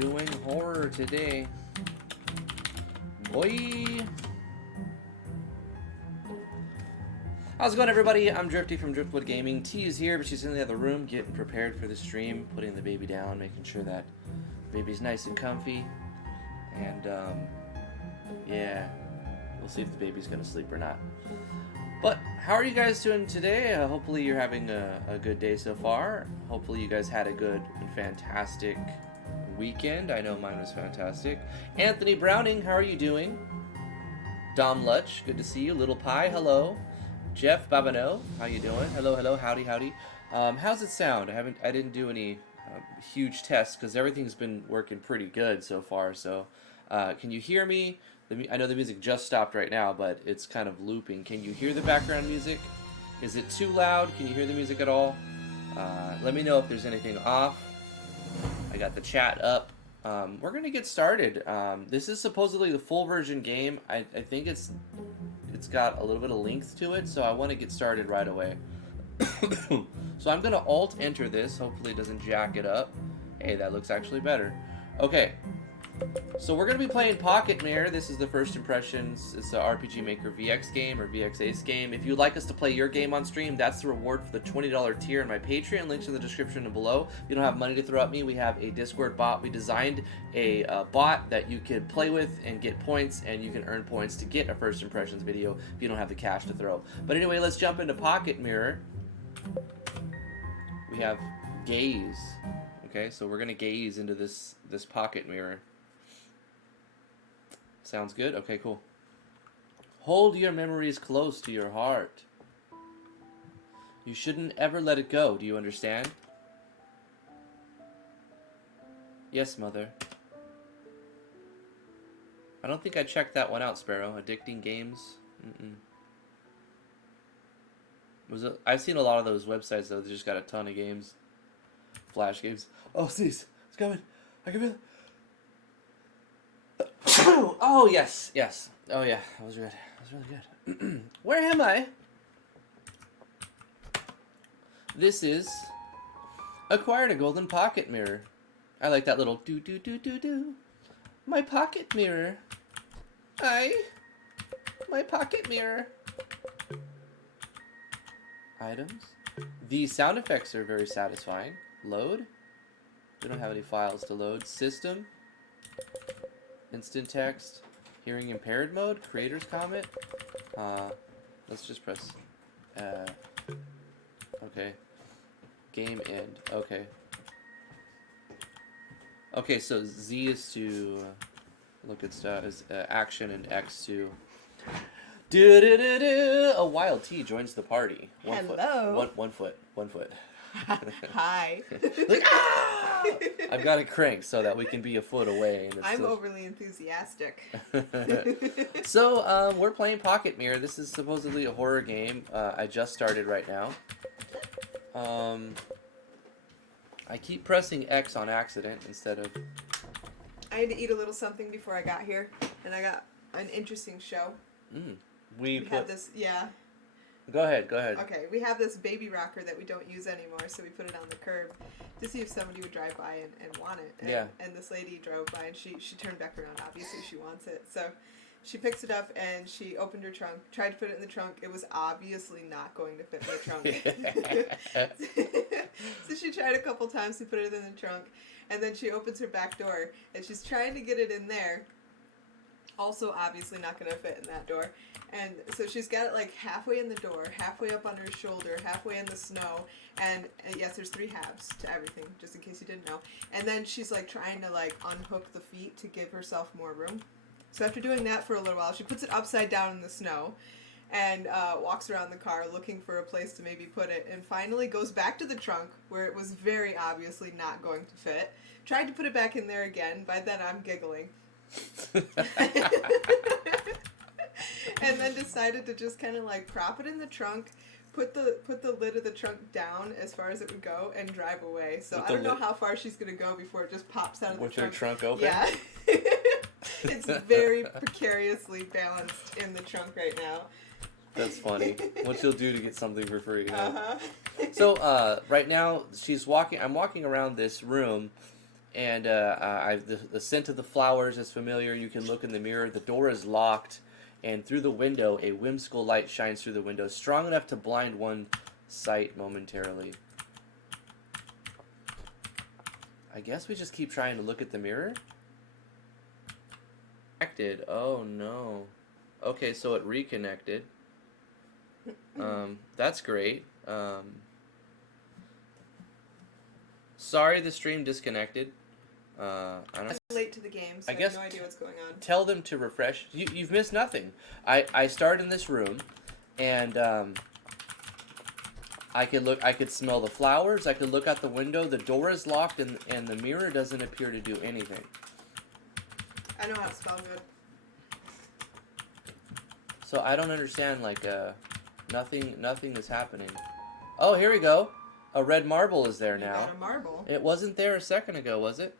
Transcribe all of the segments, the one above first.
doing horror today. Boy! How's it going, everybody? I'm Drifty from Driftwood Gaming. T is here, but she's in the other room getting prepared for the stream, putting the baby down, making sure that the baby's nice and comfy. And, yeah, we'll see if the baby's going to sleep or not. But how are you guys doing today? Hopefully you're having a good day so far. Hopefully you guys had a good and fantastic weekend. I know mine was fantastic. Anthony Browning, how are you doing? Dom Lutch, good to see you. Little Pie, hello. Jeff Babano, how you doing? Hello, hello, howdy, howdy. How's it sound? I didn't do any huge tests because everything's been working pretty good so far. So, can you hear me? I know the music just stopped right now, but it's kind of looping. Can you hear the background music? Is it too loud? Can you hear the music at all? Let me know if there's anything off. I got the chat up. We're gonna get started. This is supposedly the full version game. I think it's got a little bit of length to it, so I want to get started right away. So I'm gonna Alt Enter this. Hopefully it doesn't jack it up. Hey, that looks actually better. Okay. So we're going to be playing Pocket Mirror. This is the First Impressions. It's an RPG Maker VX game or VX Ace game. If you'd like us to play your game on stream, that's the reward for the $20 tier in my Patreon. Links in the description and below. If you don't have money to throw at me, we have a Discord bot. We designed a bot that you could play with and get points, and you can earn points to get a First Impressions video if you don't have the cash to throw. But anyway, let's jump into Pocket Mirror. We have gaze. Okay, so we're going to gaze into this Pocket Mirror. Sounds good? Okay, cool. Hold your memories close to your heart. You shouldn't ever let it go, do you understand? Yes, Mother. I don't think I checked that one out, Sparrow. Addicting games? I've seen a lot of those websites, though. They just got a ton of games. Flash games. Oh, sneeze. It's coming. I can feel it. Oh, yes, yes. Oh, yeah, that was good. That was really good. Where am I? This is acquired a golden pocket mirror. I like that little do. My pocket mirror. My pocket mirror. Items. These sound effects are very satisfying. Load. We don't have any files to load. System. Instant text, hearing impaired mode, creator's comment. Let's just press. Okay. Game end. Okay. Okay, so Z is to look at stuff. Is action and X to. A Wild T joins the party. Hello. One foot. Hi. Like, ah! I've got it cranked so that we can be a foot away. And I'm overly enthusiastic. So, we're playing Pocket Mirror. This is supposedly a horror game. I just started right now. I keep pressing X on accident instead of... I had to eat a little something before I got here, and I got an interesting show. We had this, yeah. Go ahead. Okay, we have this baby rocker that we don't use anymore, so we put it on the curb to see if somebody would drive by and want it. And, and this lady drove by, and she turned back around. Obviously, she wants it. So she picks it up, and she opened her trunk, tried to put it in the trunk. It was obviously not going to fit in the trunk. So she tried a couple times to put it in the trunk, and then she opens her back door, and she's trying to get it in there. Also obviously not going to fit in that door. And so she's got it like halfway in the door, halfway up on her shoulder, halfway in the snow, and yes, there's 3 halves to everything, just in case you didn't know. And then she's like trying to like unhook the feet to give herself more room. So after doing that for a little while, she puts it upside down in the snow and walks around the car looking for a place to maybe put it, and finally goes back to the trunk where it was very obviously not going to fit. Tried to put it back in there again. By then I'm giggling. And then decided to just kind of like prop it in the trunk, put the lid of the trunk down as far as it would go, and drive away. So I don't know how far she's gonna go before it just pops out of the trunk. With her trunk open? Yeah. It's very precariously balanced in the trunk right now. That's funny. What you'll do to get something for free. Huh? So right now I'm walking around this room, and the scent of the flowers is familiar. You can look in the mirror. The door is locked, and through the window, a whimsical light shines through the window, strong enough to blind one's sight momentarily. I guess we just keep trying to look at the mirror. Connected. Oh no. Okay, so it reconnected. That's great. Sorry, the stream disconnected. I don't. Late to the game, so I have no idea what's going on. Tell them to refresh. You've missed nothing. I started in this room, and I could smell the flowers. I could look out the window. The door is locked, and the mirror doesn't appear to do anything. I know how to spell good. So I don't understand. Like, nothing is happening. Oh, here we go. A red marble is there now. Got a marble. It wasn't there a second ago, was it?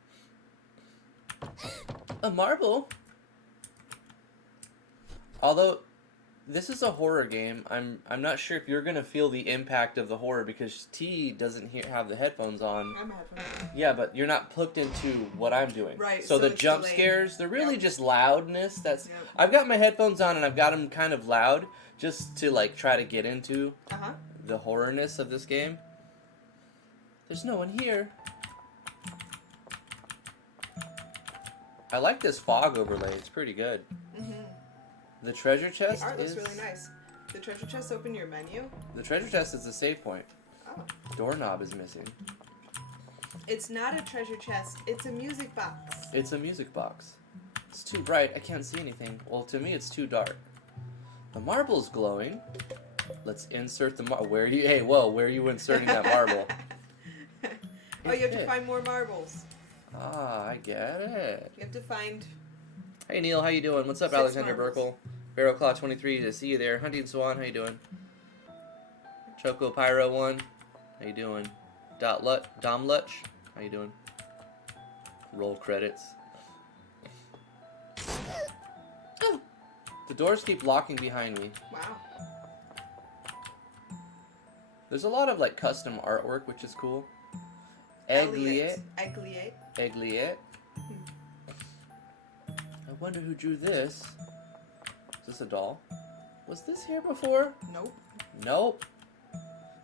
A marble. Although this is a horror game, I'm not sure if you're gonna feel the impact of the horror because T doesn't have the headphones on. I'm headphones. Yeah, but you're not hooked into what I'm doing. Right. So the jump delayed. Scares, they're really just loudness. That's. Yep. I've got my headphones on and I've got them kind of loud just to like try to get into the horrorness of this game. There's no one here. I like this fog overlay. It's pretty good. The treasure chest The art looks really nice. The treasure chest open your menu? The treasure chest is the save point. Oh. Doorknob is missing. It's not a treasure chest. It's a music box. It's a music box. It's too bright. I can't see anything. Well, to me, it's too dark. The marble's glowing. Let's insert the marble. Where are you? Hey, whoa! Where are you inserting that marble? Oh, you have to find more marbles. Ah, I get it. You have to find. Hey Neil, how you doing? What's up, 6 Alexander marbles. Burkle? Barrelclaw23 to see you there. Hunting Swan, how you doing? Choco Pyro 1, how you doing? Dom Lutch, how you doing? Roll credits. Oh. The doors keep locking behind me. Wow. There's a lot of like custom artwork, which is cool. Egliette. Egliette. I wonder who drew this. Is this a doll? Was this here before? Nope. Nope.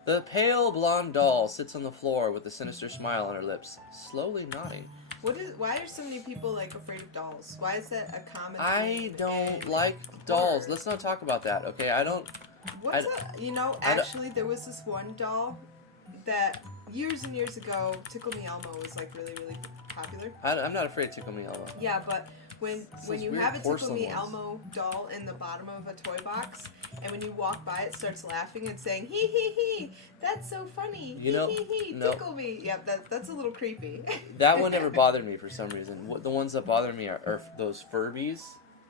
The pale blonde doll sits on the floor with a sinister smile on her lips, slowly nodding. Why are so many people like afraid of dolls? Why is that a common I thing don't in like dolls. horror? Let's not talk about that, okay? I don't. What's up? You know, actually, there was this one doll that years and years ago, Tickle Me Elmo was like really, really popular. I'm not afraid of Tickle Me Elmo. Yeah, but when you weird have a Tickle Me porcelain Elmo doll in the bottom of a toy box, and when you walk by, it starts laughing and saying hee hee hee, that's so funny. You know, hee hee hee, no. tickle me. Yep, that's a little creepy. That one never bothered me for some reason. The ones that bother me are those Furbies.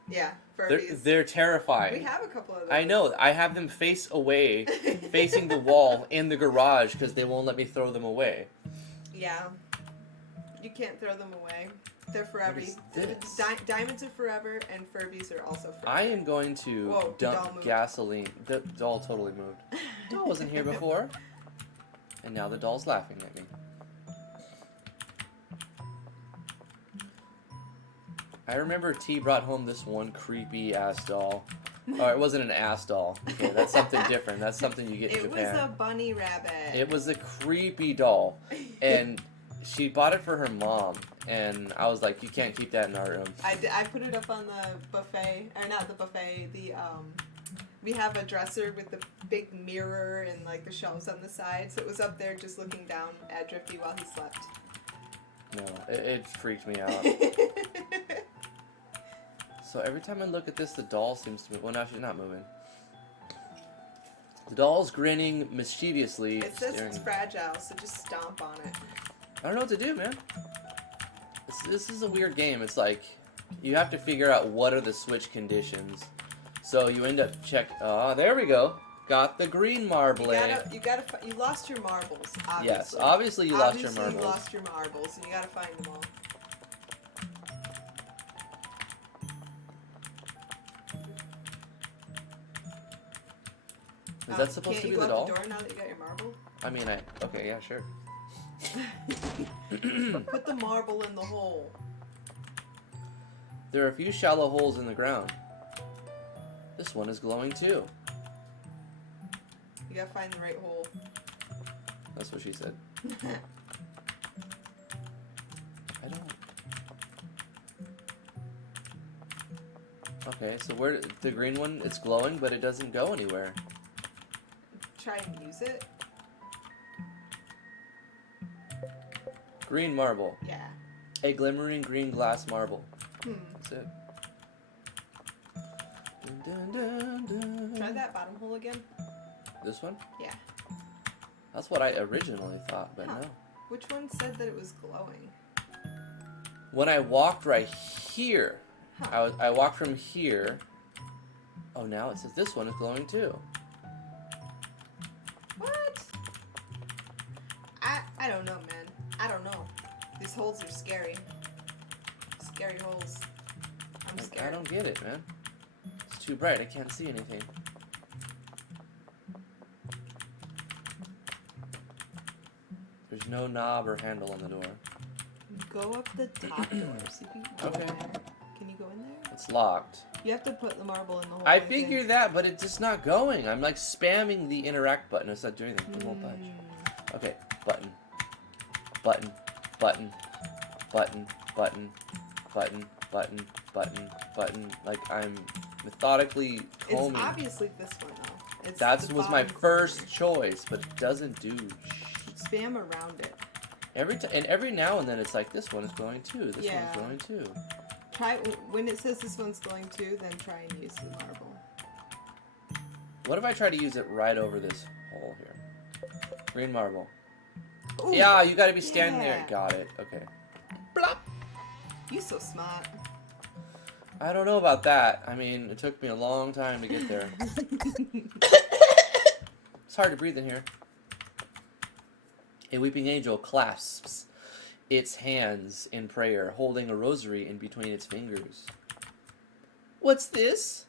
Yeah, Furbies. They're terrifying. We have a couple of those. I know. I have them face away, facing the wall in the garage because they won't let me throw them away. Yeah. You can't throw them away. They're forever. What is this? Diamonds are forever, and Furbies are also forever. I am going to Whoa, the doll dump moved. gasoline. The doll totally moved. The doll wasn't here before. And now the doll's laughing at me. I remember T brought home this one creepy ass doll. Oh, it wasn't an ass doll. Okay, that's something different. That's something you get in Japan. It was a bunny rabbit. It was a creepy doll. And she bought it for her mom. And I was like, you can't keep that in our room. I put it up on the buffet, or not the buffet, we have a dresser with the big mirror and like the shelves on the side, so it was up there just looking down at Drifty while he slept. No, it freaked me out. So every time I look at this, the doll seems to move. Well, now she's not moving. The doll's grinning mischievously. It says staring. it's fragile, so just stomp on it. I don't know what to do, man. This is a weird game. It's like you have to figure out what are the switch conditions. So you end up there we go. Got the green marble. You lost your marbles, obviously. Yes, obviously you lost your Obviously marbles. you lost your marbles, and you gotta find them all. Is that supposed to be the doll? Can't you go out the door now that you got your marble? I mean, okay, yeah, sure. Put the marble in the hole. There are a few shallow holes in the ground. This one is glowing too. You gotta find the right hole. That's what she said. I don't... Okay, so where... The green one, it's glowing, but it doesn't go anywhere. Try and use it. Green marble. Yeah. A glimmering green glass marble. That's it. Dun, dun, dun, Try dun. that bottom hole again. This one? Yeah. That's what I originally thought, but Huh. no. Which one said that it was glowing? When I walked right here, Huh. I walked from here. Oh, now it says this one is glowing too. What? I don't know, man. I don't know. These holes are scary. Scary holes. I'm I scared. don't get it, man. It's too bright. I can't see anything. There's no knob or handle on the door. Go up the top door. See if you can go Okay. in there. Can you go in there? It's locked. You have to put the marble in the hole. I think. figured that, but it's just not going. I'm like spamming the interact button. It's not doing anything. The whole bunch. Okay, button. Button. Button. Button. Button. Button. Button. Button. Button. Like I'm methodically combing. It's obviously this one though. It's That the was my bottom first corner. choice, but it doesn't do Spam around it. every now and then it's like this one is glowing too. This Yeah. one's glowing too. Try when it says this one's glowing too, then try and use the marble. What if I try to use it right over this hole here? Green marble. Ooh, Yeah, you gotta be standing there. yeah. Got it. Okay. Blop. You so smart. I don't know about that. I mean, it took me a long time to get there. It's hard to breathe in here. A weeping angel clasps its hands in prayer, holding a rosary in between its fingers. What's this?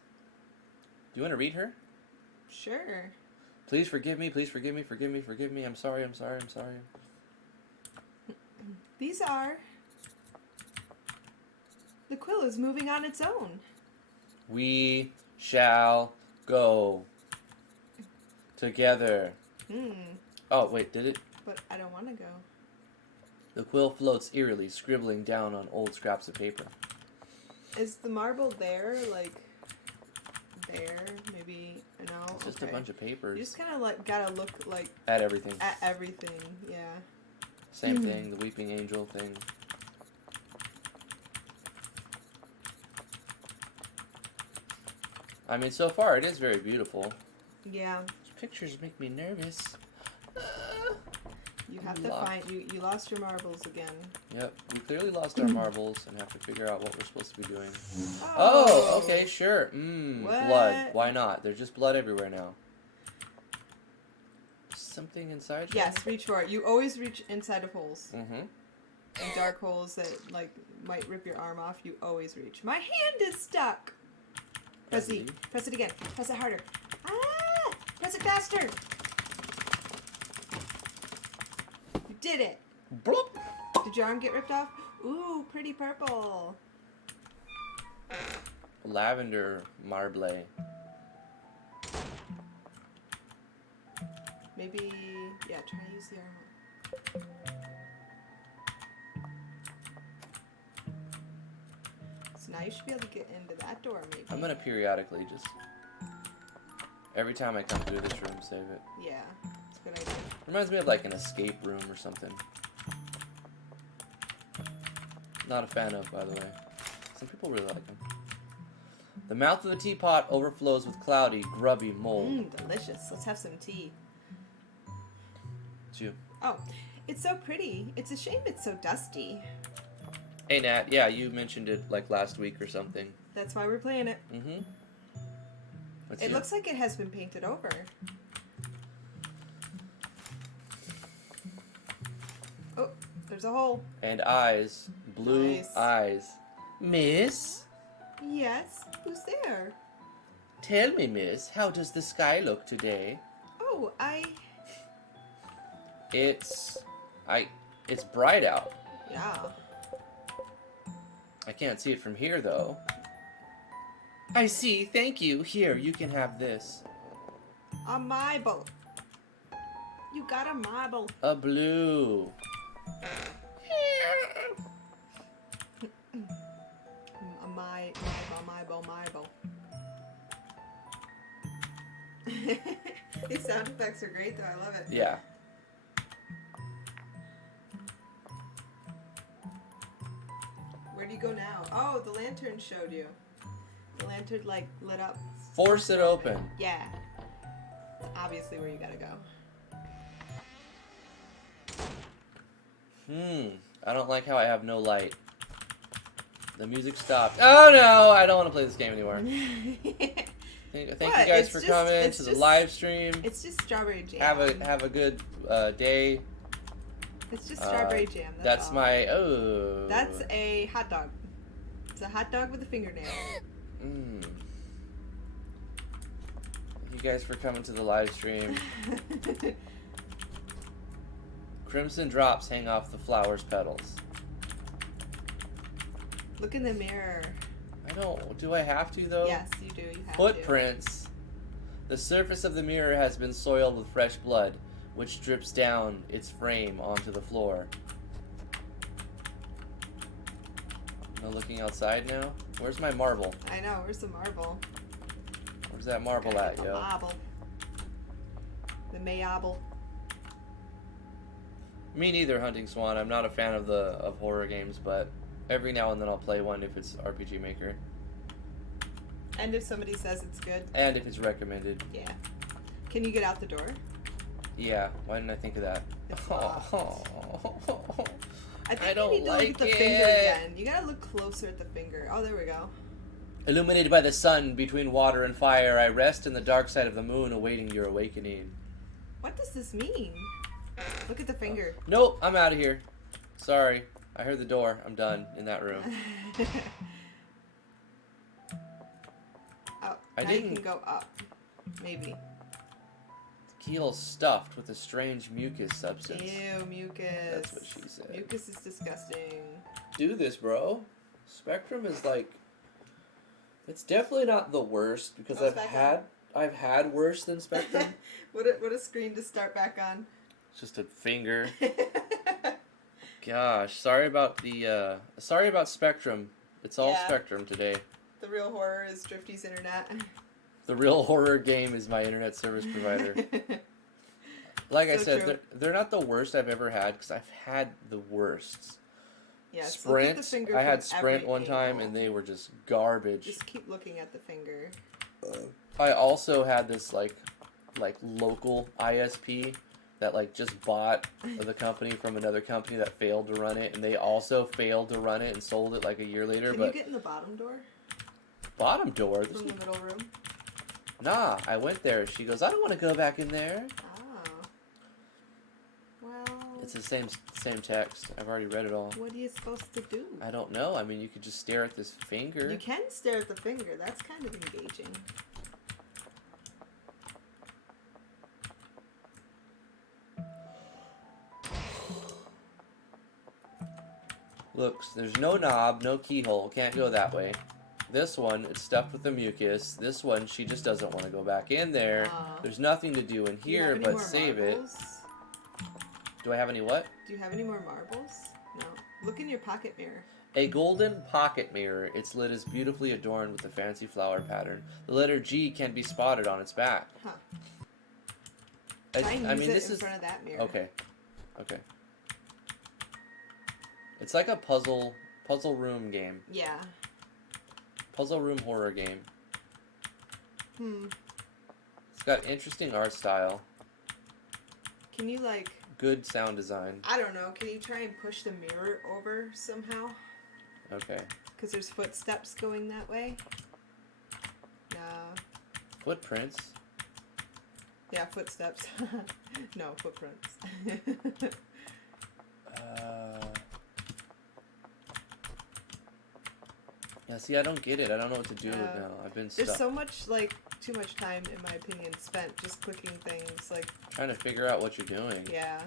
Do you want to read her? Sure. Please forgive me, please forgive me, forgive me, forgive me. I'm sorry, I'm sorry, I'm sorry. These are. The quill is moving on its own. We shall go together. Oh, wait, did it? But I don't want to go. The quill floats eerily, scribbling down on old scraps of paper. Is the marble there? Like, there? Maybe, no? It's just okay. a bunch of You papers. just kind of like gotta look like At everything. at everything, yeah. Same thing, the weeping angel thing. I mean, so far it is very beautiful. Yeah. These pictures make me nervous. You have to Locked. find, you lost your marbles again. Yep, we clearly lost our marbles and have to figure out what we're supposed to be doing. Oh, okay, sure. What? Blood. Why not? There's just blood everywhere now. Something inside you? Yes, reach for it. You always reach inside of holes. Mm-hmm. And dark holes that, like, might rip your arm off, you always reach. My hand is stuck! Press E. Press it again. Press it harder. Ah! Press it faster! You did it! Bloop. Did your arm get ripped off? Ooh, pretty purple. Lavender marble. Maybe, yeah, try to use the arm. So now you should be able to get into that door, maybe. I'm gonna periodically just... Every time I come through this room, save it. Yeah, it's a good idea. Reminds me of like an escape room or something. Not a fan of, by the way. Some people really like them. The mouth of the teapot overflows with cloudy, grubby mold. Mmm, delicious. Let's have some tea. It's you. Oh, it's so pretty. It's a shame it's so dusty. Hey Nat, yeah, you mentioned it like last week or something. That's why we're playing it. Mm-hmm. It looks like it has been painted over. Oh, there's a hole. And eyes. Blue Nice. eyes. Miss? Yes, who's there? Tell me, miss, how does the sky look today? Oh, It's... It's bright out. Yeah. I can't see it from here, though. I see. Thank you. Here, you can have this. A marble. You got a marble. A blue. A marble. These sound effects are great, though. I love it. Yeah. Where do you go now? Oh, the lantern showed you. The lantern, like, lit up. Force it open. Yeah. That's obviously where you gotta go. I don't like how I have no light. The music stopped. Oh no, I don't want to play this game anymore. Thank you guys for coming to the live stream. It's just strawberry jam. Have a good day. It's just strawberry jam. That's all. That's a hot dog. It's a hot dog with a fingernail. Thank you guys for coming to the live stream. Crimson drops hang off the flower's petals. Look in the mirror. I don't. Do I have to though? Yes, you do. You have Footprints. The surface of the mirror has been soiled with fresh blood, which drips down its frame onto the floor. No looking outside now? Where's my marble? I know. Where's the marble? Where's that marble at, yo? The marble. The mayable. Me neither, Hunting Swan. I'm not a fan of horror games, but every now and then I'll play one if it's RPG Maker. And if somebody says it's good. And if it's recommended. Yeah. Can you get out the door? Yeah. Why didn't I think of that? It's locked. I think don't you need to like look at the it. finger again. You gotta look closer at the finger. Oh, there we go. Illuminated by the sun between water and fire, I rest in the dark side of the moon awaiting your awakening. What does this mean? Look at the finger. Nope, I'm out of here. Sorry. I heard the door. I'm done in that room. Oh, I now didn't- you can go up. Maybe. Keel stuffed with a strange mucus substance. Ew, mucus. That's what she said. Mucus is disgusting. Do this, bro. Spectrum is like... It's definitely not the worst, because Oh, it's back I've had worse than Spectrum. What a screen to start back on. It's just a finger. Gosh, sorry about Spectrum. It's all Yeah. Spectrum today. The real horror is Drifty's internet. The real horror game is my internet service provider. Like I So said, true. they're not the worst I've ever had, because I've had the worsts. Yes, look at the Sprint, finger I had from Sprint every one time, angle. and they were just garbage. Just keep looking at the finger. I also had this like local ISP that like just bought the company from another company that failed to run it, and they also failed to run it and sold it like a year later. Can but you get in the bottom door? Bottom door? From the middle room? Nah, I went there. She goes, I don't want to go back in there. Oh. Well... It's the same text. I've already read it all. What are you supposed to do? I don't know. I mean, you could just stare at this finger. You can stare at the finger. That's kind of engaging. Looks, there's no knob, no keyhole. Can't go that way. This one, it's stuffed with the mucus. This one, she just doesn't want to go back in there. There's nothing to do in Do you here have any but more save marbles? it. Do I have any what? Do you have any more marbles? No. Look in your pocket mirror. A golden pocket mirror. Its lid is beautifully adorned with a fancy flower pattern. The letter G can be spotted on its back. Huh. I Try and mean, use it this in is front of that mirror. okay. Okay. It's like a puzzle room game. Yeah. Puzzle room horror game. Hmm. It's got interesting art style. Can you, like... Good sound design. I don't know. Can you try and push the mirror over somehow? Okay. Because there's footsteps going that way? No. Footprints. Yeah, footsteps. No, footprints. Yeah, see, I don't get it. I don't know what to do with it now. I've been stuck. There's so much, like, too much time, in my opinion, spent just clicking things, like... Trying to figure out what you're doing. Yeah.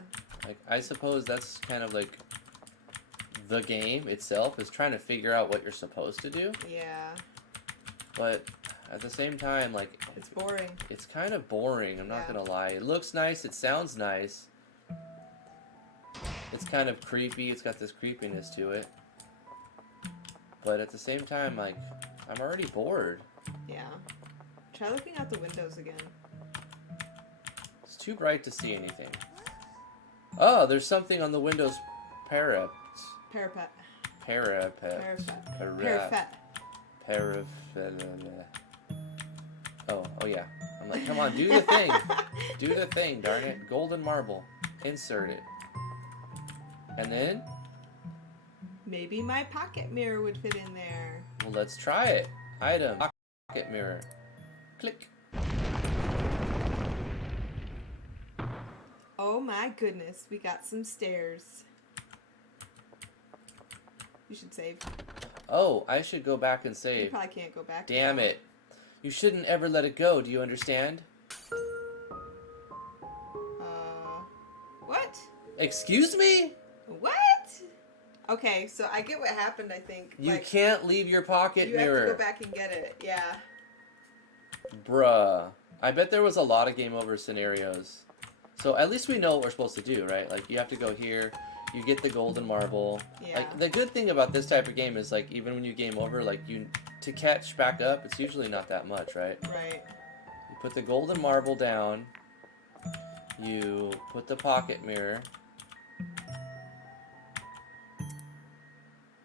Like, I suppose that's kind of like the game itself is trying to figure out what you're supposed to do. Yeah. But at the same time, like... It's boring. It's kind of boring, I'm not gonna lie. It looks nice, it sounds nice. It's kind of creepy, it's got this creepiness to it. But at the same time, like, I'm already bored. Yeah. Try looking out the windows again. It's too bright to see anything. Oh, there's something on the window's parapet. Parapet. Parapet. Parapet. Parapet. Oh yeah. I'm like, come on, do the thing. Do the thing, darn it. Golden marble. Insert it. And then? Maybe my pocket mirror would fit in there. Well, let's try it. Item. Pocket mirror. Click. Oh my goodness, we got some stairs. You should save. Oh, I should go back and You save. probably can't go back. Damn now. it. You shouldn't ever let it go, do you understand? What? Excuse me? What? Okay, so I get what happened, I think. You like, can't leave your pocket you mirror. have to go back and get it, yeah. Bruh. I bet there was a lot of game over scenarios. So at least we know what we're supposed to do, right? Like, you have to go here, you get the golden marble. Yeah. Like, the good thing about this type of game is, like, even when you game over, like, to catch back up, it's usually not that much, right? Right. You put the golden marble down, you put the pocket mirror,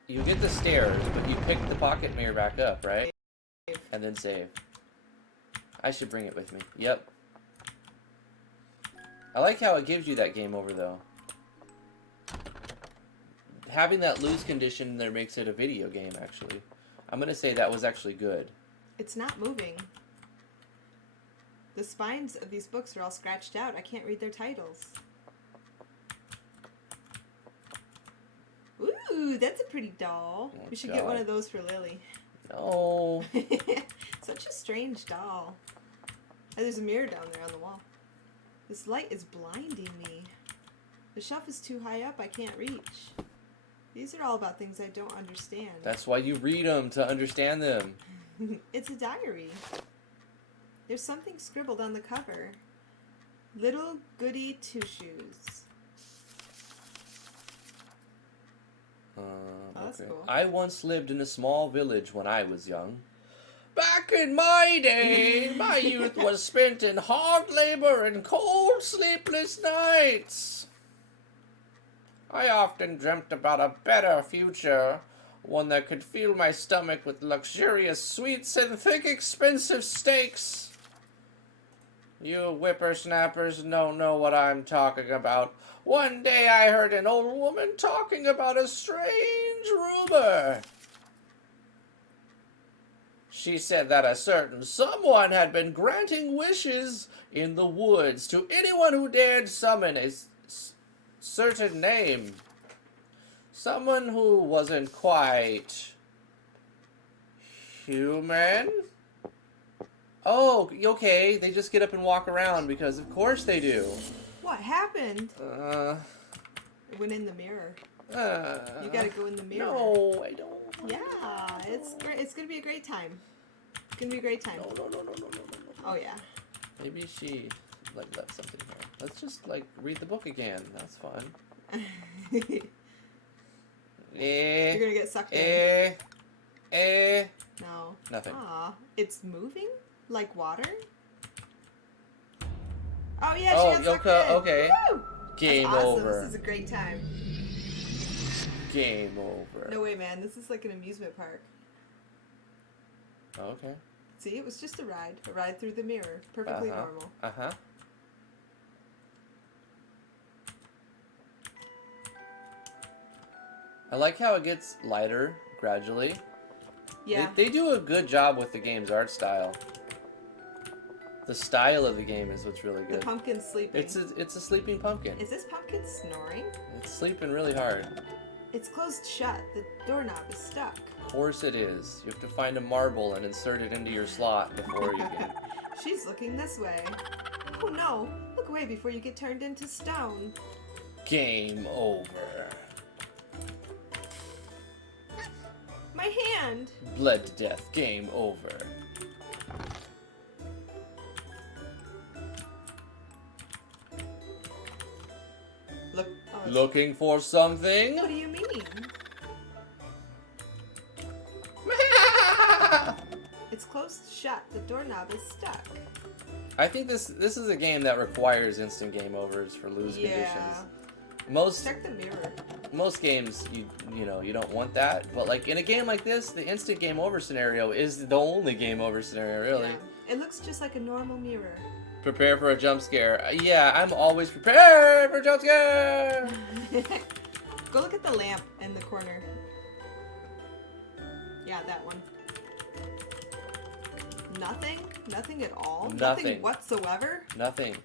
you get the stairs, but you pick the pocket mirror back up, right? And then save. I should bring it with me. Yep. I like how it gives you that game over, though. Having that lose condition there makes it a video game, actually. I'm going to say that was actually good. It's not moving. The spines of these books are all scratched out. I can't read their titles. Ooh, that's a pretty doll. Oh, we should get God. one of those for Lily. No. Such a strange doll. Oh, there's a mirror down there on the wall. This light is blinding me. The shelf is too high up, I can't reach. These are all about things I don't understand. That's why you read them, to understand them. It's a diary. There's something scribbled on the cover. Little Goody Two-Shoes. That's Okay. cool. I once lived in a small village when I was young. Back in my day, my youth was spent in hard labor and cold, sleepless nights. I often dreamt about a better future, one that could fill my stomach with luxurious sweets and thick, expensive steaks. You whippersnappers don't know what I'm talking about. One day I heard an old woman talking about a strange rumor. She said that a certain someone had been granting wishes in the woods to anyone who dared summon a certain name. Someone who wasn't quite human? Oh, okay, they just get up and walk around because of course they do. What happened? It went in the mirror. You gotta go in the mirror. No, I don't. Yeah, it's great. It's gonna be a great time. It's gonna be a great time. No. Oh yeah. Maybe she like left something here. Let's just like read the book again. That's fun. You're gonna get sucked in. No. Nothing. Aw, it's moving like water. Oh yeah, Oh, she got sucked Yoka, in. okay. Woo! Game That's awesome. over. This is a great time. Game over. No way, man. This is like an amusement park. Okay. See, it was just a ride through the mirror, perfectly normal. Uh-huh. I like how it gets lighter gradually. Yeah. They do a good job with the game's art style. The style of the game is what's really The good. pumpkin's sleeping. It's a sleeping pumpkin. Is this pumpkin snoring? It's sleeping really hard. It's closed shut. The doorknob is stuck. Of course it is. You have to find a marble and insert it into your slot before you can. She's looking this way. Oh no! Look away before you get turned into stone. Game over. My hand! Bled to death. Game over. Look. Oh, Looking for something? what do you mean? It's closed shut. The doorknob is stuck. I think this is a game that requires instant game overs for lose conditions. Check the mirror. Most games you know you don't want that, but like in a game like this, the instant game over scenario is the only game over scenario, really. Yeah. It looks just like a normal mirror. Prepare for a jump scare. Yeah, I'm always prepared for a jump scare. Go look at the lamp in the corner. Yeah, that one. Nothing? Nothing at all? Nothing whatsoever? Nothing.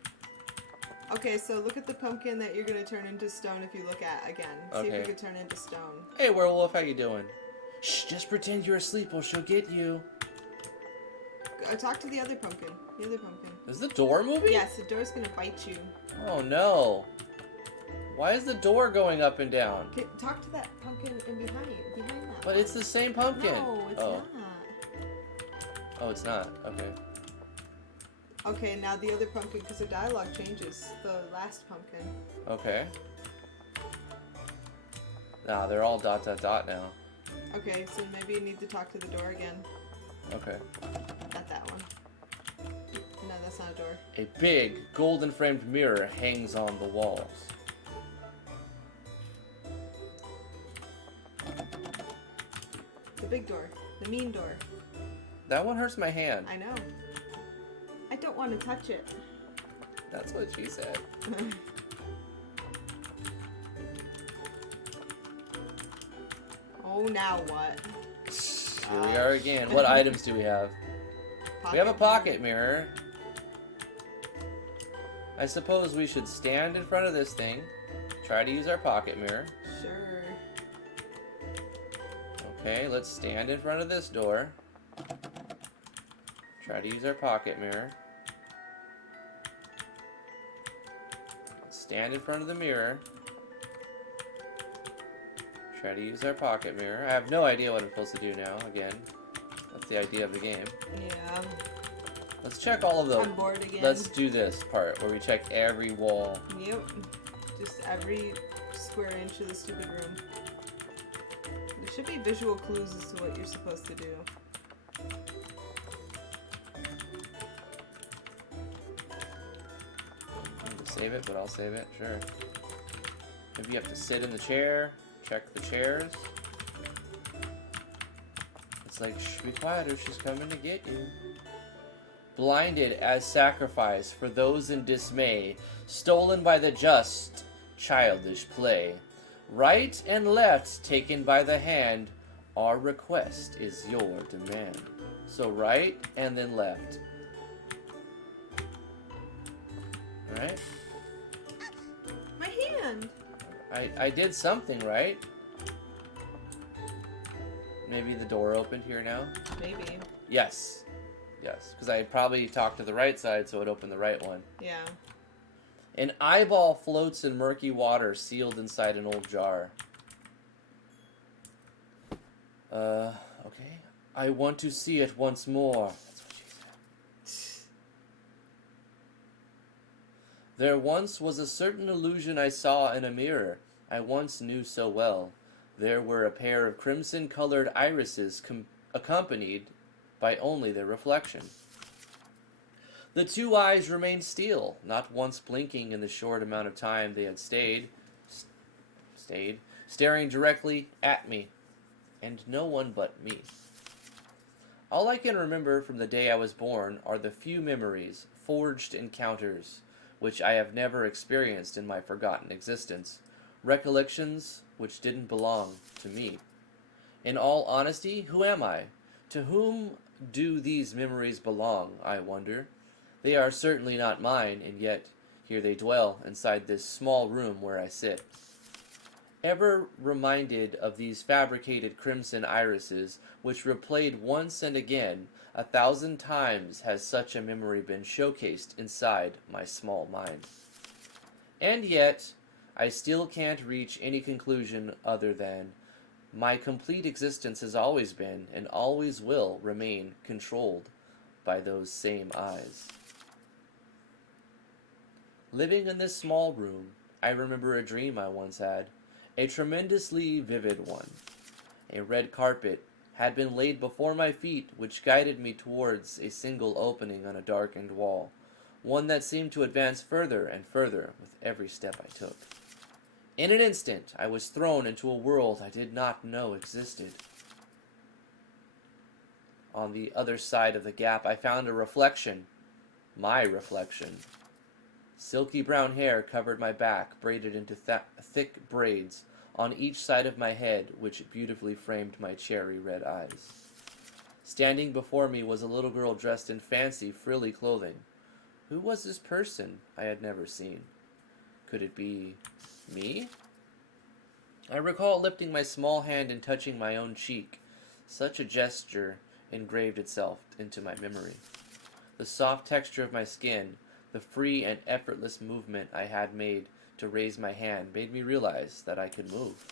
Okay, so look at the pumpkin that you're gonna turn into stone if you look at again. See if you can turn into stone. Hey, werewolf, how you doing? Shh, just pretend you're asleep or she'll get you. Talk to the other pumpkin. The other pumpkin. Is the door moving? Yes, the door's gonna bite you. Oh no. Why is the door going up and down? Okay, talk to that pumpkin behind that. But it's the same pumpkin. No, it's not. Oh, it's not. Okay. Okay, now the other pumpkin, because the dialogue changes. The last pumpkin. Okay. Nah, they're all ... now. Okay, so maybe you need to talk to the door again. Okay. Not that one. No, that's not a door. A big, golden framed mirror hangs on the walls. The big door. The mean door. That one hurts my hand. I know. I don't want to touch it. That's what she said. Oh, now what? Here we are again. What items do we have? We have a pocket mirror. I suppose we should stand in front of this thing. Try to use our pocket mirror. Sure. Okay, let's stand in front of this door. Try to use our pocket mirror. Stand in front of the mirror. Try to use our pocket mirror. I have no idea what I'm supposed to do now. Again, that's the idea of the game. Yeah. Let's check all of those. I'm bored again. Let's do this part where we check every wall. Yep. Just every square inch of the stupid room. There should be visual clues as to what you're supposed to do. Save it, but I'll save it, sure. Maybe you have to sit in the chair, check the chairs. It's like, shh, be quiet or she's coming to get you. Blinded as sacrifice for those in dismay, stolen by the just, childish play. Right and left taken by the hand, our request is your demand. So right and then left. Right? My hand! I did something, right? Maybe the door opened here now? Maybe. Yes. Yes. Because I probably talked to the right side, so it opened the right one. Yeah. An eyeball floats in murky water, sealed inside an old jar. Okay. I want to see it once more. That's what she said. There once was a certain illusion I saw in a mirror I once knew so well. There were a pair of crimson-colored irises accompanied by only their reflection. The two eyes remained still, not once blinking in the short amount of time they had stayed, staring directly at me, and no one but me. All I can remember from the day I was born are the few memories, forged encounters, which I have never experienced in my forgotten existence, recollections which didn't belong to me. In all honesty, who am I? To whom do these memories belong, I wonder? They are certainly not mine, and yet here they dwell inside this small room where I sit. Ever reminded of these fabricated crimson irises, which replayed once and again, 1,000 times has such a memory been showcased inside my small mind. And yet, I still can't reach any conclusion other than my complete existence has always been and always will remain controlled by those same eyes. Living in this small room, I remember a dream I once had, a tremendously vivid one. A red carpet had been laid before my feet, which guided me towards a single opening on a darkened wall, one that seemed to advance further and further with every step I took. In an instant, I was thrown into a world I did not know existed. On the other side of the gap, I found a reflection. My reflection. Silky brown hair covered my back, braided into thick braids on each side of my head, which beautifully framed my cherry red eyes. Standing before me was a little girl dressed in fancy, frilly clothing. Who was this person I had never seen? Could it be me? I recall lifting my small hand and touching my own cheek. Such a gesture engraved itself into my memory. The soft texture of my skin, the free and effortless movement I had made to raise my hand made me realize that I could move.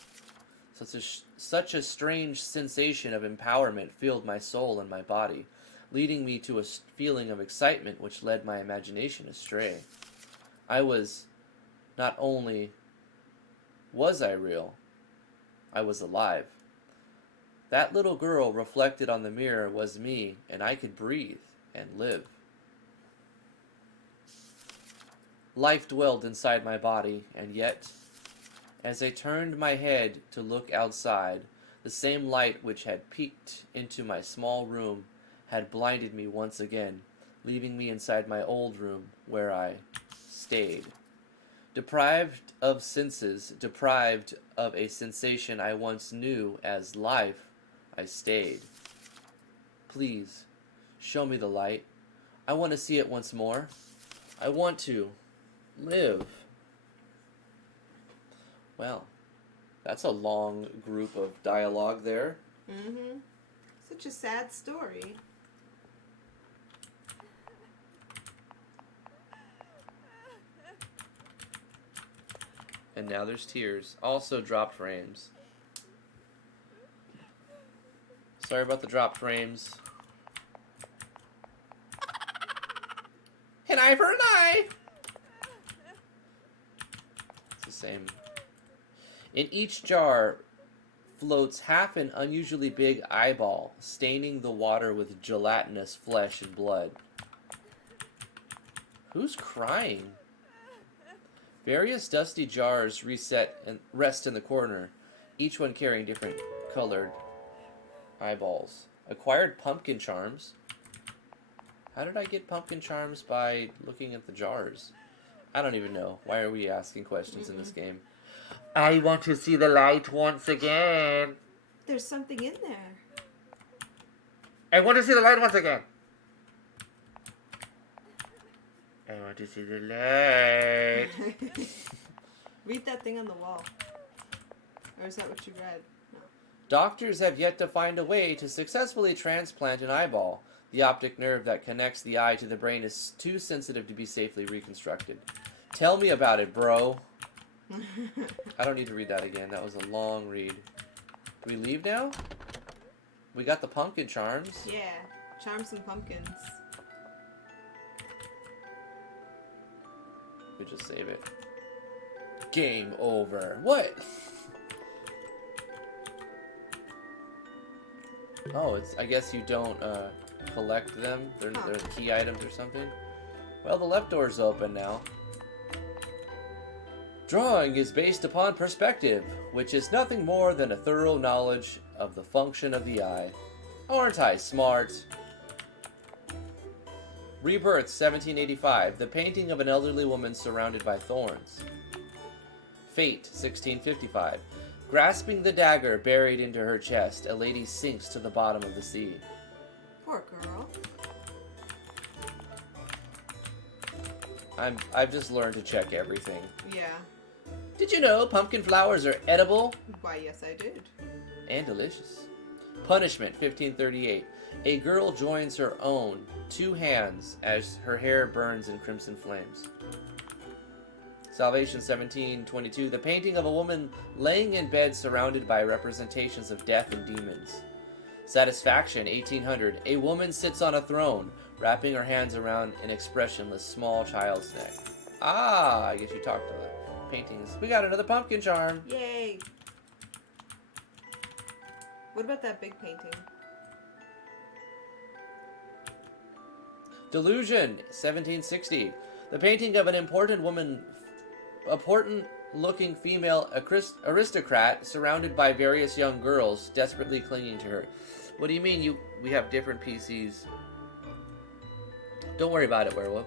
Such a strange sensation of empowerment filled my soul and my body, leading me to a feeling of excitement which led my imagination astray. Not only was I real, I was alive. That little girl reflected on the mirror was me, and I could breathe and live. Life dwelled inside my body, and yet, as I turned my head to look outside, the same light which had peeked into my small room had blinded me once again, leaving me inside my old room, where I stayed. Deprived of senses, deprived of a sensation I once knew as life, I stayed. Please, show me the light. I want to see it once more. I want to live. Well, that's a long group of dialogue there. Mm-hmm. Such a sad story. And now there's tears. Also dropped frames. Sorry about the dropped frames. An eye for an eye! It's the same. In each jar floats half an unusually big eyeball, staining the water with gelatinous flesh and blood. Who's crying? Various dusty jars rest in the corner, each one carrying different colored eyeballs. Acquired pumpkin charms. How did I get pumpkin charms? By looking at the jars. I don't even know. Why are we asking questions in this game? I want to see the light once again. There's something in there. I want to see the light once again. I want to see the light. Read that thing on the wall. Or is that what you read? No. Doctors have yet to find a way to successfully transplant an eyeball. The optic nerve that connects the eye to the brain is too sensitive to be safely reconstructed. Tell me about it, bro. I don't need to read that again. That was a long read. Do we leave now? We got the pumpkin charms. Yeah. Charms and pumpkins. We just save it. Game over. What? Oh, it's. I guess you don't collect them. They're key items or something. Well, the left door's open now. Drawing is based upon perspective, which is nothing more than a thorough knowledge of the function of the eye. Aren't I smart? Rebirth, 1785. The painting of an elderly woman surrounded by thorns. Fate, 1655. Grasping the dagger buried into her chest, a lady sinks to the bottom of the sea. Poor girl. I've just learned to check everything. Yeah. Did you know pumpkin flowers are edible? Why, yes, I did. And delicious. Punishment, 1538. A girl joins her own two hands as her hair burns in crimson flames. Salvation 1722. The painting of a woman laying in bed surrounded by representations of death and demons. Satisfaction 1800. A woman sits on a throne, wrapping her hands around an expressionless small child's neck. Ah, I guess you talked to the paintings. We got another pumpkin charm. Yay! What about that big painting? Delusion 1760. The painting of an important looking female aristocrat surrounded by various young girls desperately clinging to her. What do you mean we have different PCs? Don't worry about it, Werewolf.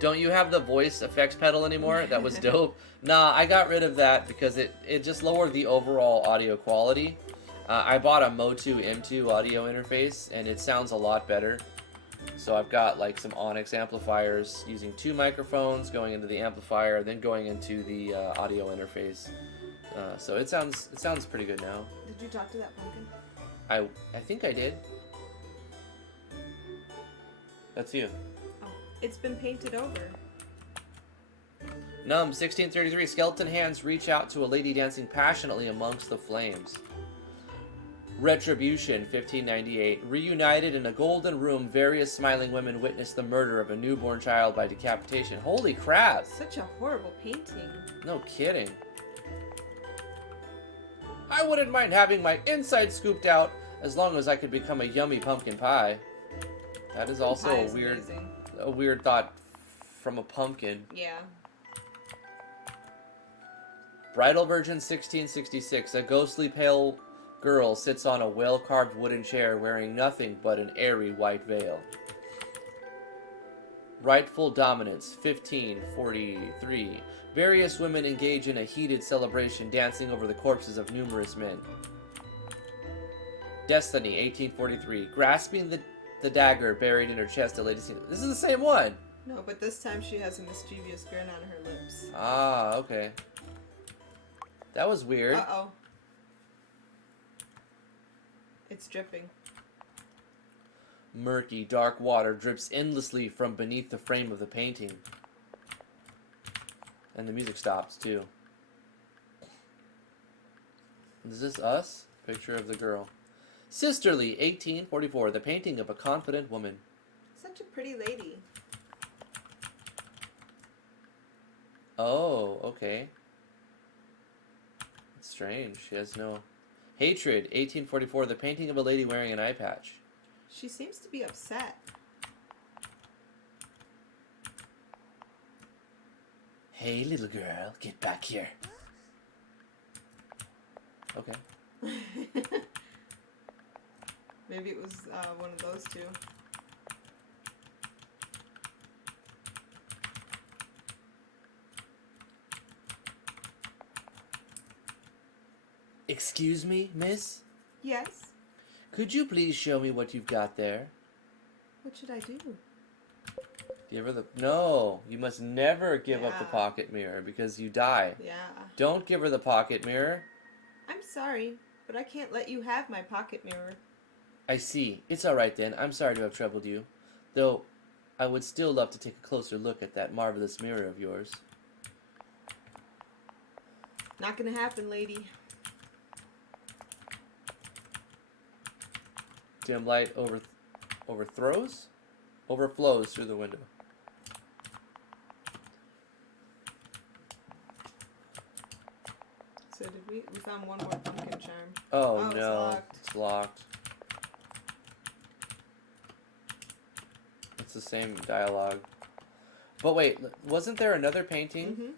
Don't you have the voice effects pedal anymore? That was dope. Nah, I got rid of that because it just lowered the overall audio quality. I bought a Motu M2 audio interface and it sounds a lot better. So I've got like some Onyx amplifiers using 2 microphones going into the amplifier, then going into the audio interface. So it sounds pretty good now. Did you talk to that pumpkin? I think I did. That's you. Oh, it's been painted over. Numb 1633. Skeleton hands reach out to a lady dancing passionately amongst the flames. Retribution 1598. Reunited in a golden room, various smiling women witness the murder of a newborn child by decapitation. Holy crap! Such a horrible painting. No kidding. I wouldn't mind having my inside scooped out as long as I could become a yummy pumpkin pie. That is also a weird thought from a pumpkin. Yeah. Bridal Virgin 1666. A ghostly pale girl sits on a well-carved wooden chair wearing nothing but an airy white veil. Rightful Dominance 1543. Various women engage in a heated celebration, dancing over the corpses of numerous men. Destiny 1843. Grasping the dagger buried in her chest, a lady sings. This is the same one! No, but this time she has a mischievous grin on her lips. Ah, okay. That was weird. Uh-oh. It's dripping. Murky, dark water drips endlessly from beneath the frame of the painting. And the music stops, too. Is this us? Picture of the girl. Sisterly, 1844. The painting of a confident woman. Such a pretty lady. Oh, okay. It's strange. She has no... Hatred, 1844. The painting of a lady wearing an eye patch. She seems to be upset. Hey, little girl, get back here. Okay. Maybe it was one of those two. Excuse me, miss? Yes? Could you please show me what you've got there? What should I do? Give her the... No, you must never give up the pocket mirror because you die. Yeah. Don't give her the pocket mirror. I'm sorry, but I can't let you have my pocket mirror. I see. It's alright then. I'm sorry to have troubled you. Though, I would still love to take a closer look at that marvelous mirror of yours. Not gonna happen, lady. Dim light overflows through the window. So did we found one more pumpkin charm. Oh It's no, locked. it's locked. It's the same dialogue. But wait, wasn't there another painting? Mm-hmm.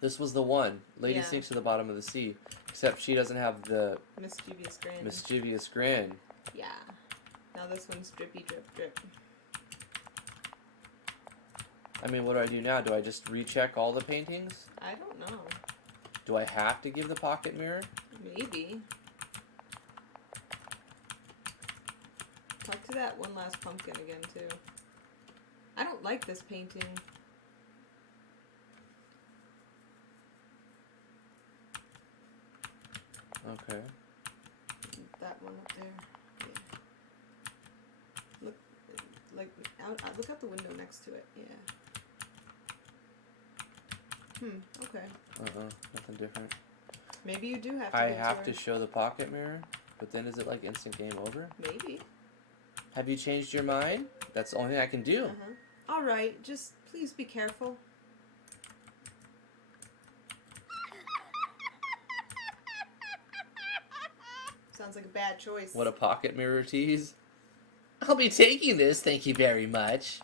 This was the one. Lady sinks to the bottom of the sea. Except she doesn't have the mischievous grin. Yeah. Now this one's drippy drip drip. I mean, what do I do now? Do I just recheck all the paintings? I don't know. Do I have to give the pocket mirror? Maybe. Talk to that one last pumpkin again, too. I don't like this painting. Okay. That one up there. Yeah. Look out the window next to it. Yeah. Okay. Nothing different. Maybe you do have to. I have to show the pocket mirror, but then is it like instant game over? Maybe. Have you changed your mind? That's the only thing I can do. All right, just please be careful. Sounds like a bad choice. What a pocket mirror tease. I'll be taking this, thank you very much.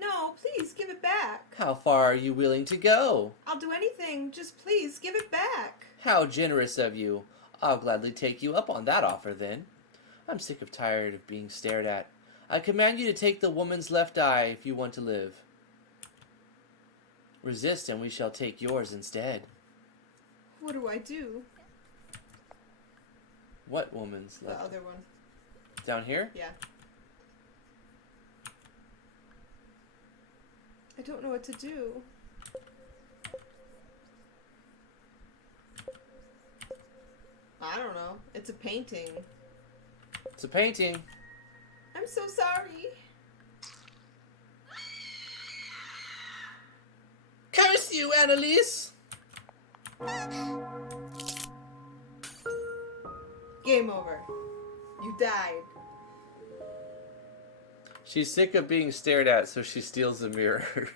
No, please give it back. How far are you willing to go? I'll do anything, just please give it back. How generous of you. I'll gladly take you up on that offer then. I'm sick of tired of being stared at. I command you to take the woman's left eye if you want to live. Resist and we shall take yours instead. What do I do? What woman's left? The other one. Down here? Yeah. I don't know what to do. I don't know. It's a painting. It's a painting. I'm so sorry. Curse you, Annalise! Game over. You died. She's sick of being stared at, so she steals the mirror.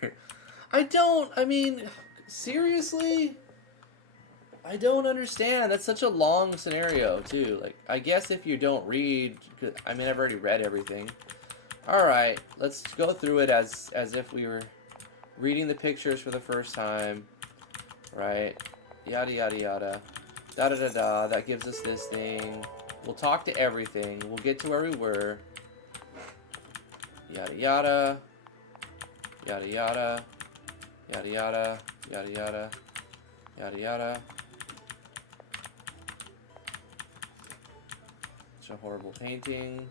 Seriously? I don't understand. That's such a long scenario, too. Like, I guess if you don't read, I've already read everything. Alright, let's go through it as if we were reading the pictures for the first time. Right? Yada, yada, yada. Da, da, da, da. That gives us this thing. We'll talk to everything. We'll get to where we were. Yada, yada. Yada, yada. Yada, yada. Yada, yada. Yada, yada. Such a horrible painting.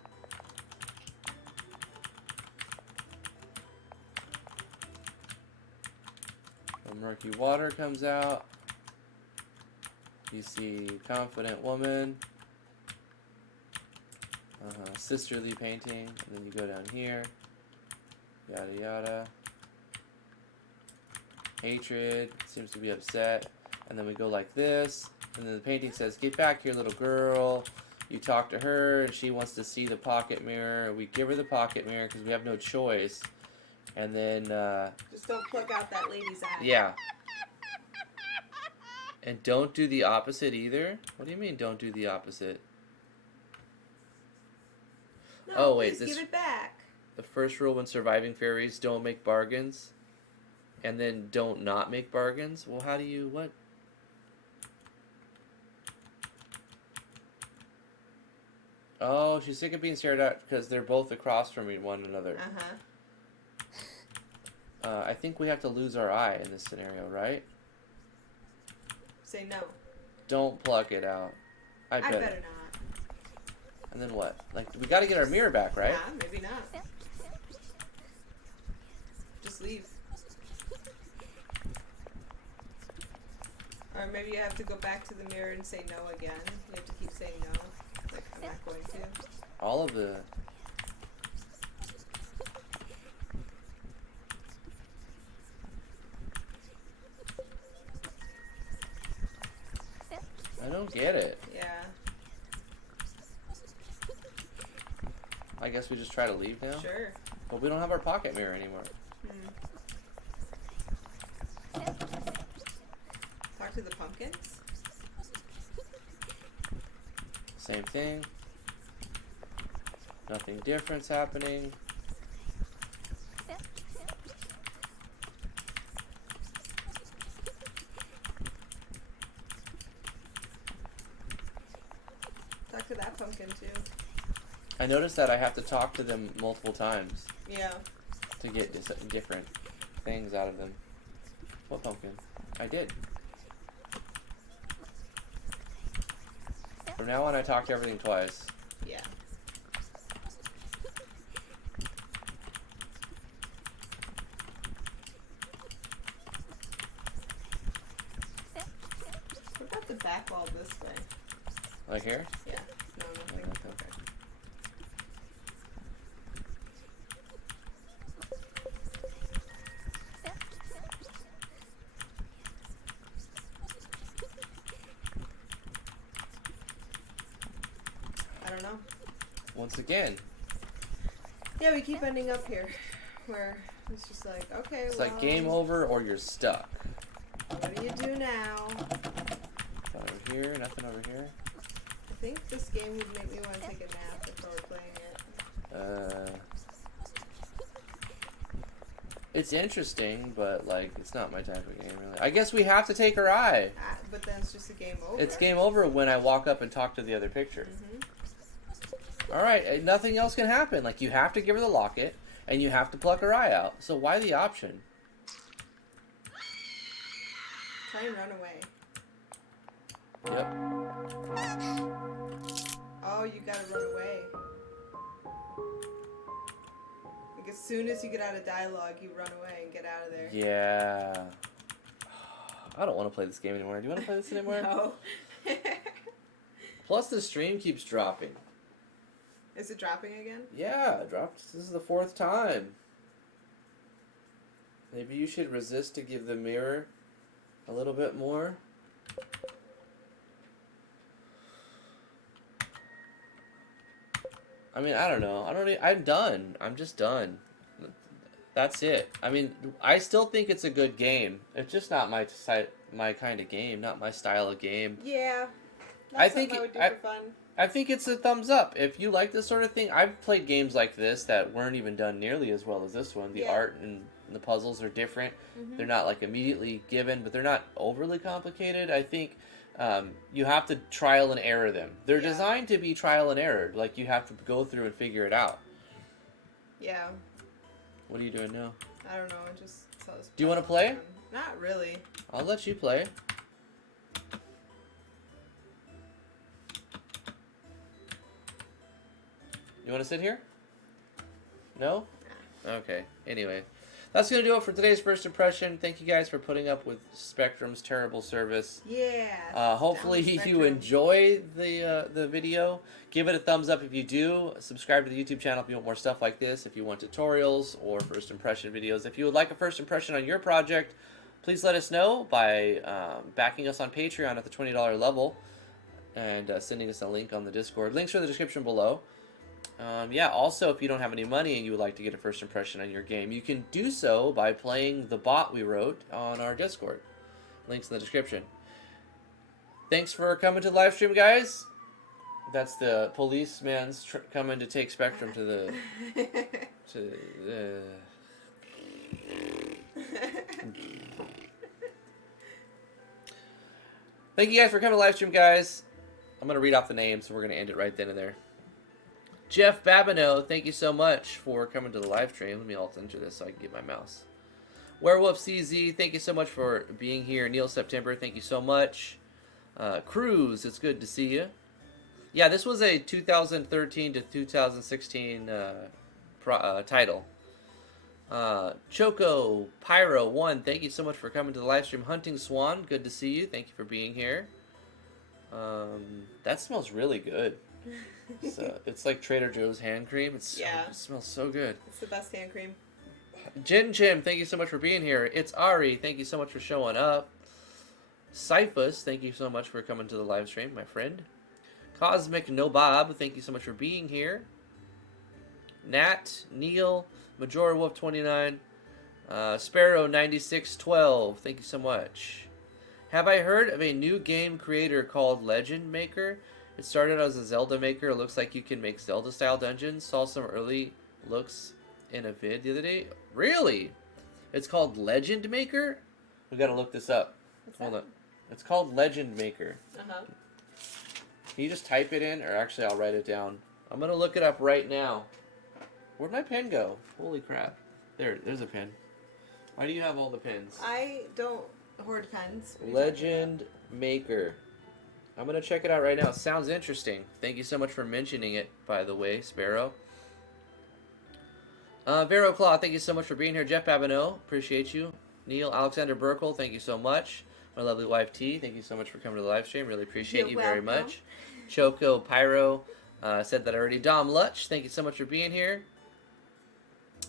The murky water comes out. You see confident woman. Sisterly painting. And then you go down here. Yada yada. Hatred. Seems to be upset. And then we go like this. And then the painting says, "Get back here, little girl." You talk to her, and she wants to see the pocket mirror. We give her the pocket mirror because we have no choice. And then, just don't pluck out that lady's eye. Yeah. And don't do the opposite either? What do you mean, don't do the opposite? No, oh, wait. Please give it back. The first rule when surviving fairies, don't make bargains. And then don't not make bargains? Well, how do you, what? Oh, she's sick of being stared at because they're both across from one another. I think we have to lose our eye in this scenario, right? Say no. Don't pluck it out. I better not. And then what? Like, we gotta get our mirror back, right? Nah, maybe not. Just leave. Or maybe you have to go back to the mirror and say no again. You have to keep saying no. Like, I'm not going to. All of the... I don't get it. Yeah. I guess we just try to leave now? Sure. But we don't have our pocket mirror anymore. Talk to the pumpkins? Same thing. Nothing different's happening. Talk to that pumpkin too. I noticed that I have to talk to them multiple times. Yeah. To get different things out of them. What pumpkin? I did. From now on, I talk to everything twice. Yeah. What about the back wall this way? Like here? Yeah. No, nothing. Okay. once again. Yeah, we keep ending up here, where it's just like, okay, It's like game over or you're stuck. What do you do now? Nothing over here, nothing over here. I think this game would make me want to take a nap before we're playing it. It's interesting, but like it's not my type of game really. I guess we have to take her eye. But then it's just a game over. It's game over when I walk up and talk to the other picture. Alright, nothing else can happen. Like you have to give her the locket and you have to pluck her eye out. So why the option? Try and run away. Yep. Oh, you gotta run away. Like as soon as you get out of dialogue, you run away and get out of there. Yeah. I don't want to play this game anymore. Do you want to play this anymore? No. Plus the stream keeps dropping. Is it dropping again? Yeah, it dropped. This is the 4th time. Maybe you should resist to give the mirror a little bit more. I mean, I don't know. I'm done. I'm just done. That's it. I mean, I still think it's a good game. It's just not my kind of game, not my style of game. Yeah. I think I would do for fun. I think it's a thumbs up. If you like this sort of thing, I've played games like this that weren't even done nearly as well as this one. The art and the puzzles are different. They're not like immediately given, but they're not overly complicated. I think you have to trial and error them. They're designed to be trial and error. Like you have to go through and figure it out. Yeah. What are you doing now? I don't know. I just saw this. Do you want to play? Not really. I'll let you play. You want to sit here? No? Okay. Anyway. That's going to do it for today's first impression. Thank you guys for putting up with Spectrum's terrible service. Yeah. Hopefully you enjoy the video. Give it a thumbs up if you do. Subscribe to the YouTube channel if you want more stuff like this. If you want tutorials or first impression videos. If you would like a first impression on your project, please let us know by backing us on Patreon at the $20 level and sending us a link on the Discord. Links are in the description below. Also, if you don't have any money and you would like to get a first impression on your game, you can do so by playing the bot we wrote on our Discord. Links in the description. Thanks for coming to the live stream, guys. That's the policeman's coming to take Spectrum to the... Thank you guys for coming to the live stream, guys. I'm going to read off the names, so we're going to end it right then and there. Jeff Babineau, thank you so much for coming to the live stream. Let me alt enter this so I can get my mouse. Werewolf CZ, thank you so much for being here. Neil September, thank you so much. Cruz, it's good to see you. Yeah, this was a 2013 to 2016 title. Choco Pyro 1, thank you so much for coming to the live stream. Hunting Swan, good to see you. Thank you for being here. That smells really good. It's like Trader Joe's hand cream. It smells so good. It's the best hand cream. Jin Jim, thank you so much for being here. It's Ari, thank you so much for showing up. Cyphus, thank you so much for coming to the live stream, my friend. Cosmic Nobob, thank you so much for being here. Nat, Neil, Majora Wolf 29, Sparrow 9612, thank you so much. Have I heard of a new game creator called Legend Maker? It started as a Zelda maker. It looks like you can make Zelda-style dungeons. Saw some early looks in a vid the other day. Really? It's called Legend Maker? We gotta look this up. Hold on. It's called Legend Maker. Uh-huh. Can you just type it in? Or actually, I'll write it down. I'm gonna look it up right now. Where'd my pen go? Holy crap. There's a pen. Why do you have all the pens? I don't hoard pens. Legend Maker. I'm going to check it out right now. It sounds interesting. Thank you so much for mentioning it, by the way, Sparrow. Vero Claw, thank you so much for being here. Jeff Babineau, appreciate you. Neil Alexander Burkle, thank you so much. My lovely wife, T, thank you so much for coming to the live stream. Really appreciate you very much. Choco Pyro said that already. Dom Lutch, thank you so much for being here.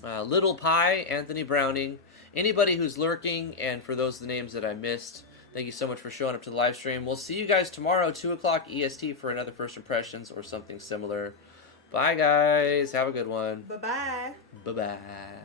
Little Pie, Anthony Browning. Anybody who's lurking, and for those of the names that I missed, thank you so much for showing up to the live stream. We'll see you guys tomorrow, 2 o'clock EST, for another First Impressions or something similar. Bye, guys. Have a good one. Bye-bye. Bye-bye.